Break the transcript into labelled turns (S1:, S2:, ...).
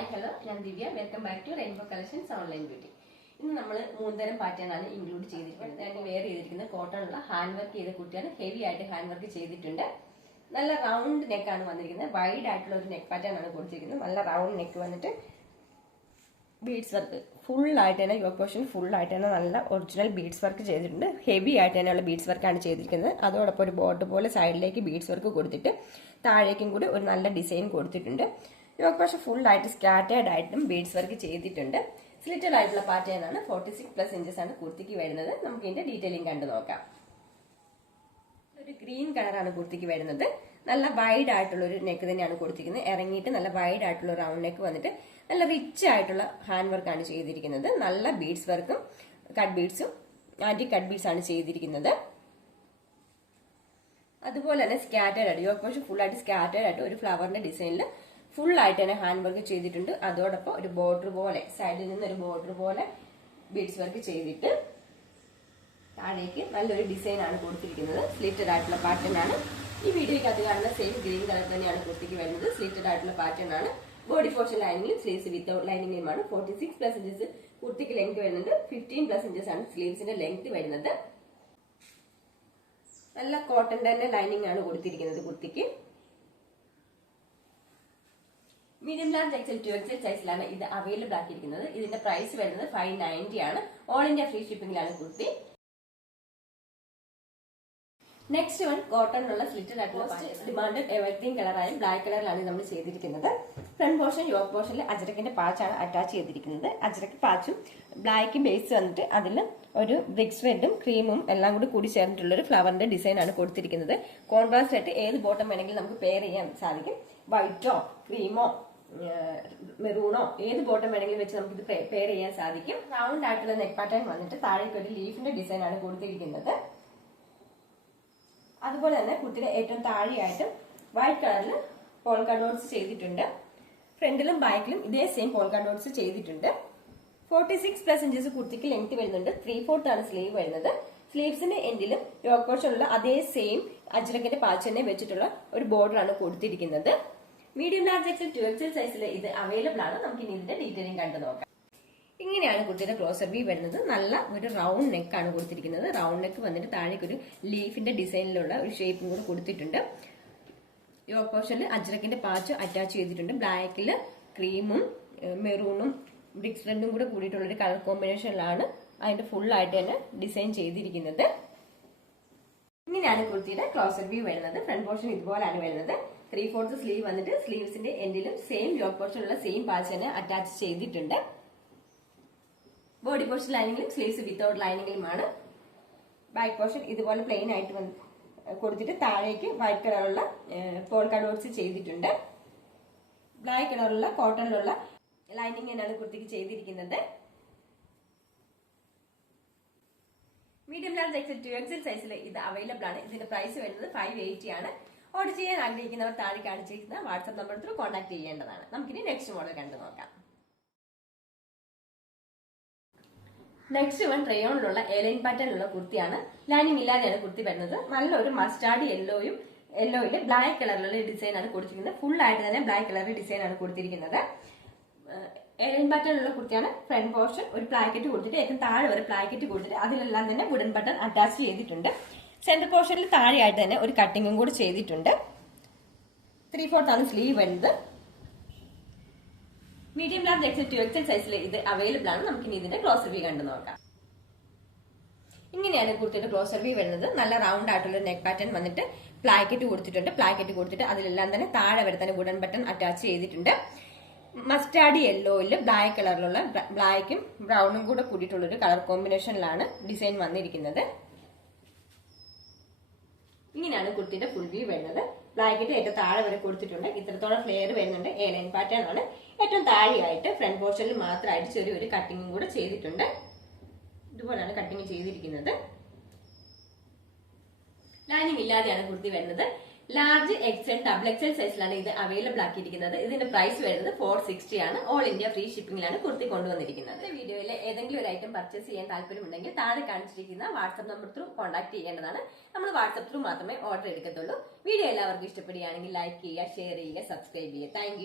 S1: Hi hello ഞാൻ Divya. Welcome back to rainbow collections online beauty ഇന്ന് നമ്മൾ മൂന്നുതരം pattern ആണ് ഇൻക്ലൂഡ് ചെയ്തിരിക്കുന്നത്. ഞാൻ വെയർ ചെയ്തിരിക്കുന്നത് കോട്ടൺ ഉള്ള ഹാൻഡ് വർക്ക് ചെയ്ത കുട്ടിയാണ്. ഹെവി ആയിട്ട് ഹാൻഡ് വർക്ക് ചെയ്തിട്ടുണ്ട്. നല്ല റൗണ്ട് നെക്കാണ് വന്നിരിക്കുന്നത്. വൈഡ് ആയിട്ടുള്ള ഒരു നെക്ക് പാറ്റേൺ ആണ് കൊടുത്തിരിക്കുന്നത്. നല്ല റൗണ്ട് നെക്ക് വന്നിട്ട് ബീഡ്സ് വർക്ക് ഫുൾ ആയിട്ട് തന്നെ യുവർ പോർഷൻ ഫുൾ ആയിട്ട് തന്നെ നല്ല ഒറിജിനൽ ബീഡ്സ് വർക്ക് ചെയ്തിട്ടുണ്ട്. ഹെവി ആയിട്ട് തന്നെയുള്ള ബീഡ്സ് വർക്കാണ് ചെയ്തിരിക്കുന്നത്. അതോടൊപ്പം ഒരു ബോട്ട് പോലെ സൈഡിലേക്ക് ബീഡ്സ് വർക്ക് കൊടുത്തിട്ട് താഴേക്കും കൂടി ഒരു നല്ല ഡിസൈൻ കൊടുത്തിട്ടുണ്ട്. യുവർ പക്ഷെ ഫുൾ ആയിട്ട് സ്കാറ്റേർഡ് ആയിട്ടും ബീഡ്സ് വർക്ക് ചെയ്തിട്ടുണ്ട്. സ്ലിറ്റഡ് ആയിട്ടുള്ള പാറ്റേൺ ആണ് ഫോർട്ടി സിക്സ് പ്ലസ് ഇഞ്ചസ് ആണ് കുർത്തിക്ക് വരുന്നത്. നമുക്ക് ഇതിന്റെ ഡീറ്റെയിലിംഗ് കണ്ടു നോക്കാം. ഒരു ഗ്രീൻ കളറാണ് കുർത്തിക്ക് വരുന്നത്. നല്ല വൈഡ് ആയിട്ടുള്ള ഒരു നെക്ക് തന്നെയാണ് കൊടുത്തിരിക്കുന്നത്. ഇറങ്ങിയിട്ട് നല്ല വൈഡ് ആയിട്ടുള്ള റൗണ്ട് നെക്ക് വന്നിട്ട് നല്ല റിച്ച് ആയിട്ടുള്ള ഹാൻഡ് വർക്കാണ് ചെയ്തിരിക്കുന്നത്. നല്ല ബീഡ്സ് വർക്കും കട്ട് ബീഡ്സും ആന്റി കട്ട് ബീഡ്സ് ആണ് ചെയ്തിരിക്കുന്നത്. അതുപോലെ തന്നെ സ്കാറ്റേഡ് ആയിട്ട് യോക്ക് പോഷൻ ഫുൾ ആയിട്ട് സ്കാറ്റേഡ് ആയിട്ട് ഒരു ഫ്ലവറിന്റെ ഡിസൈനിൽ ഫുൾ ആയിട്ട് തന്നെ ഹാൻഡ് വർക്ക് ചെയ്തിട്ടുണ്ട്. അതോടൊപ്പം ഒരു ബോർഡർ പോലെ സൈഡിൽ നിന്ന് ഒരു ബോർഡർ പോലെ ബീഡ്സ് വർക്ക് ചെയ്തിട്ട് താഴേക്ക് നല്ലൊരു ഡിസൈൻ ആണ് കൊടുത്തിരിക്കുന്നത്. സ്ലിറ്റഡ് ആയിട്ടുള്ള പാറ്റേൺ ആണ്. ഈ വീഡിയോയ്ക്ക് വീഡിയോയ്ക്കകത്ത് കാണുന്ന സെയിം ഗ്രീൻ കളർ തന്നെയാണ് കുർത്തിക്ക് വരുന്നത്. സ്ലിറ്റഡ് ആയിട്ടുള്ള പാറ്റേൺ ആണ്. ബോഡി പോർഷൻ ലൈനിങ്ങും സ്ലീവ്സ് വിത്തൗട്ട് ലൈനിങ്ങുമാണ് ഫോർട്ടി സിക്സ് പ്ലസ് ഇഞ്ചസ് കുർത്തിക്ക് ലെങ്ത് വരുന്നുണ്ട്. ഫിഫ്റ്റീൻ പ്ലസ് ഇഞ്ചസ് ആണ് സ്ലീവ്സിന്റെ ലെങ്ത് വരുന്നത്. നല്ല കോട്ടൺ തന്നെ ലൈനിങ് ആണ് കൊടുത്തിരിക്കുന്നത് കുർത്തിക്ക്. Medium large XL two XL സൈസിലാണ് ഇത് അവൈലബിൾ ആക്കിയിരിക്കുന്നത്. ഇതിന്റെ പ്രൈസ് വരുന്നത് ഫൈവ് നയന്റി ആണ്. ഓൾ ഇന്ത്യ ഫ്രീ ഷിപ്പിംഗിലാണ് കുർത്തി. നെക്സ്റ്റ് വൺ കോട്ടണിലുള്ള സ്ലിറ്റഡ് ആയിട്ടുള്ള ഡിമാൻഡ് എവർഗ്രീൻ കളറായും ബ്ലാക്ക് കളറിലാണ് നമ്മൾ ചെയ്തിരിക്കുന്നത്. ഫ്രണ്ട് പോർഷൻ യോക്ക് പോർഷനിൽ അജരക്കിന്റെ പാച്ചാണ് അറ്റാച്ച് ചെയ്തിരിക്കുന്നത്. അജരക്ക് പാച്ചും ബ്ലാക്ക് ബേസ് വന്നിട്ട് അതിൽ ഒരു ബ്രിക്സ് റെഡും ക്രീമും എല്ലാം കൂടി കൂടി ചേർന്നിട്ടുള്ള ഒരു ഫ്ലവറിന്റെ ഡിസൈൻ ആണ് കൊടുത്തിരിക്കുന്നത്. കോൺട്രാസ്റ്റ് ആയിട്ട് ഏത് ബോട്ടം വേണമെങ്കിലും നമുക്ക് പെയർ ചെയ്യാൻ സാധിക്കും. വൈറ്റോ ക്രീമോ മെറൂണോ ഏത് ബോട്ടം വേണമെങ്കിലും വെച്ച് നമുക്ക് ഇത് പെയർ ചെയ്യാൻ സാധിക്കും. റൗണ്ട് ആയിട്ടുള്ള നെക്ക് പാറ്റേൺ വന്നിട്ട് താഴേക്ക് ഒരു ലീഫിന്റെ ഡിസൈൻ ആണ് കൊടുത്തിരിക്കുന്നത്. അതുപോലെ തന്നെ കുട്ടിയുടെ ഏറ്റവും താഴെയായിട്ട് വൈറ്റ് കളറിൽ പോൾ ഡോട്ട്സ് ചെയ്തിട്ടുണ്ട്. ഫ്രണ്ടിലും ബാക്കിലും ഇതേ സെയിം പോൾ ഡോട്ട്സ് ചെയ്തിട്ടുണ്ട്. ഫോർട്ടി സിക്സ് പ്ലസ് ഇഞ്ചസ് കുർത്തിക്ക് ലെങ്ത് വരുന്നുണ്ട്. ത്രീ ഫോർത്ത് ആണ് സ്ലീവ് വരുന്നത്. സ്ലീവ്സിന്റെ എൻഡിലും യോക്ക് പോർഷനുള്ള അതേ സെയിം അജ്രക്കിന്റെ പാച്ച് വെച്ചിട്ടുള്ള ഒരു ബോർഡർ ആണ് കൊടുത്തിരിക്കുന്നത്. Medium large XL two XL സൈസിൽ ഇത് അവൈലബിൾ ആണ്. നമുക്ക് ഇനി ഇതിന്റെ ഡീറ്റെയിലിംഗ് കണ്ടു നോക്കാം. ഇങ്ങനെയാണ് കുട്ടിയുടെ ക്ലോസർ വി വരുന്നത്. നല്ല ഒരു റൗണ്ട് നെക്ക് ആണ് കൊടുത്തിരിക്കുന്നത്. റൗണ്ട് നെക്ക് വന്നിട്ട് താഴേക്ക് ഒരു ലീഫിന്റെ ഡിസൈനിലുള്ള ഒരു ഷേപ്പും കൂടെ കൊടുത്തിട്ടുണ്ട്. യോ പോർഷനിൽ അജ്രക്കിന്റെ പാച്ച് അറ്റാച്ച് ചെയ്തിട്ടുണ്ട്. ബ്ലാക്കിൽ ക്രീമും മെറൂണും ബ്രിക്സ് റെഡും കൂടെ കൂടിയിട്ടുള്ള ഒരു കളർ കോമ്പിനേഷനിലാണ് അതിന്റെ ഫുൾ ആയിട്ട് തന്നെ ഡിസൈൻ ചെയ്തിരിക്കുന്നത്. ഇങ്ങനെയാണ് കുർത്തിയുടെ ക്ലോസർ വ്യൂ വരുന്നത്. ഫ്രണ്ട് പോർഷൻ ഇതുപോലെയാണ് വരുന്നത്. ത്രീ ഫോർത്ത് സ്ലീവ് വന്നിട്ട് സ്ലീവ്സിന്റെ എൻഡിലും സെയിം യോക്ക് പോർഷനുള്ള സെയിം പാച്ച് തന്നെ അറ്റാച്ച് ചെയ്തിട്ടുണ്ട്. ബോഡി പോർഷൻ ലൈനിങ്ങിലും സ്ലീവ്സ് വിത്തൗട്ട് ലൈനിങ്ങിലുമാണ് ബാക്ക് പോർഷൻ ഇതുപോലെ പ്ലെയിൻ ആയിട്ട് കൊടുത്തിട്ട് താഴേക്ക് വൈറ്റ് കളറുള്ള പോൾക്ക ഡോട്ട്സ് ചെയ്തിട്ടുണ്ട്. ബ്ലാക്ക് കളറുള്ള കോട്ടണിലുള്ള ലൈനിങ് തന്നെയാണ് കുർത്തിക്ക് ചെയ്തിരിക്കുന്നത്. Medium large XL two XL സൈസിൽ ഇത് അവൈലബിൾ ആണ്. ഇതിന്റെ പ്രൈസ് വരുന്നത് ഫൈവ് ആണ്. ഓർഡർ ചെയ്യാൻ ആഗ്രഹിക്കുന്നവർ താഴെ കാണിച്ചിരിക്കുന്ന വാട്സപ്പ് നമ്പർ ത്രൂ കോൺടാക്ട് ചെയ്യേണ്ടതാണ്. നമുക്കിനി നെക്സ്റ്റ് മോഡൽ കണ്ടു നോക്കാം. നെക്സ്റ്റ് വൺ ട്രയോണിലുള്ള എയർലൈൻ പാറ്റേണിലുള്ള കുർത്തിയാണ്. ലൈനിങ് ഇല്ലാതെയാണ് കുർത്തി വരുന്നത്. നല്ലൊരു മസ്റ്റാർഡ് യെല്ലോയും യെല്ലോയിൽ ബ്ലാക്ക് കളറിലുള്ള ഡിസൈൻ ആണ് കൊടുത്തിരിക്കുന്നത്. ഫുൾ ആയിട്ട് തന്നെ ബ്ലാക്ക് കളറിൽ ഡിസൈൻ ആണ് കൊടുത്തിരിക്കുന്നത്. പാറ്റേൺ പാറ്റേണിലുള്ള കുർത്തിയാണ്. ഫ്രണ്ട് പോർഷൻ ഒരു പ്ലാക്കറ്റ് കൊടുത്തിട്ട് ഏറ്റവും താഴെ ഒരു പ്ലാക്കറ്റ് കൊടുത്തിട്ട് അതിലെല്ലാം തന്നെ വുഡൻ ബട്ടൺ അറ്റാച്ച് ചെയ്തിട്ടുണ്ട്. സെന്റർ പോർഷനിൽ താഴെയായിട്ട് തന്നെ ഒരു കട്ടിങ്ങും കൂടി ചെയ്തിട്ടുണ്ട്. ത്രീ ഫോർത്ത് ആണ് സ്ലീവ് വരുന്നത്. Medium large XL two XL സൈസിൽ ഇത് അവൈലബിൾ ആണ്. നമുക്ക് ഇനി ഇതിന്റെ ക്ലോസർ വി കണ്ടു നോക്കാം. ഇങ്ങനെയാണ് കുർത്തിയുടെ ക്ലോസർ വി വരുന്നത്. നല്ല റൗണ്ട് ആയിട്ടുള്ള നെക്ക് പാറ്റേൺ വന്നിട്ട് പ്ലാക്കറ്റ് കൊടുത്തിട്ടുണ്ട്. പ്ലാക്കറ്റ് കൊടുത്തിട്ട് അതിലെല്ലാം തന്നെ താഴെ വരെ തന്നെ വുഡൻ ബട്ടൺ അറ്റാച്ച് ചെയ്തിട്ടുണ്ട്. മസ്റ്റാർഡ് യെല്ലോയിൽ ബ്ലാക്ക് കളറിലുള്ള ബ്ലാക്കും ബ്രൗണും കൂടെ കൂടിയിട്ടുള്ള ഒരു കളർ കോമ്പിനേഷനിലാണ് ഡിസൈൻ വന്നിരിക്കുന്നത്. ഇങ്ങനെയാണ് കുർത്തിയുടെ ഫുൾ വ്യൂ വരുന്നത്. ബ്ലാക്കറ്റ് ഏറ്റവും താഴെ വരെ കൊടുത്തിട്ടുണ്ട്. ഇത്രത്തോളം ഫ്ലെയർ വരുന്നുണ്ട്. എ ലൈൻ പാറ്റേൺ ആണ്. ഏറ്റവും താഴെയായിട്ട് ഫ്രണ്ട് പോർഷനിൽ മാത്രമായിട്ട് ചെറിയൊരു കട്ടിങ്ങും കൂടെ ചെയ്തിട്ടുണ്ട്. ഇതുപോലെയാണ് കട്ടിങ് ചെയ്തിരിക്കുന്നത്. ലൈനിങ് ഇല്ലാതെയാണ് കുർത്തി വരുന്നത്. ലാർജ് എക്സൽ ഡബിൾ എക്സൽ സൈസിലാണ് ഇത് അവൈലബിൾ ആക്കിയിരിക്കുന്നത്. ഇതിന്റെ പ്രൈസ് വരുന്നത് ഫോർ സിക്സ്റ്റി ആണ്. ഓൾ ഇന്ത്യ ഫ്രീ ഷിപ്പിംഗിലാണ് കുർത്തി കൊണ്ടുവന്നിരിക്കുന്നത്. വീഡിയോയിലെ ഏതെങ്കിലും ഒരു ഐറ്റം പർച്ചേസ് ചെയ്യാൻ താല്പര്യമുണ്ടെങ്കിൽ താഴെ കാണിച്ചിരിക്കുന്ന വാട്സ്ആപ്പ് നമ്പർ ത്രൂ കോൺടാക്ട് ചെയ്യേണ്ടതാണ്. നമ്മൾ വാട്സ്ആപ്പ് ത്രൂ മാത്രമേ ഓർഡർ എടുക്കത്തുള്ളൂ. വീഡിയോ എല്ലാവർക്കും ഇഷ്ടപ്പെടുകയാണെങ്കിൽ ലൈക്ക് ചെയ്യുക ഷെയർ ചെയ്യുക സബ്സ്ക്രൈബ് ചെയ്യുക. താങ്ക്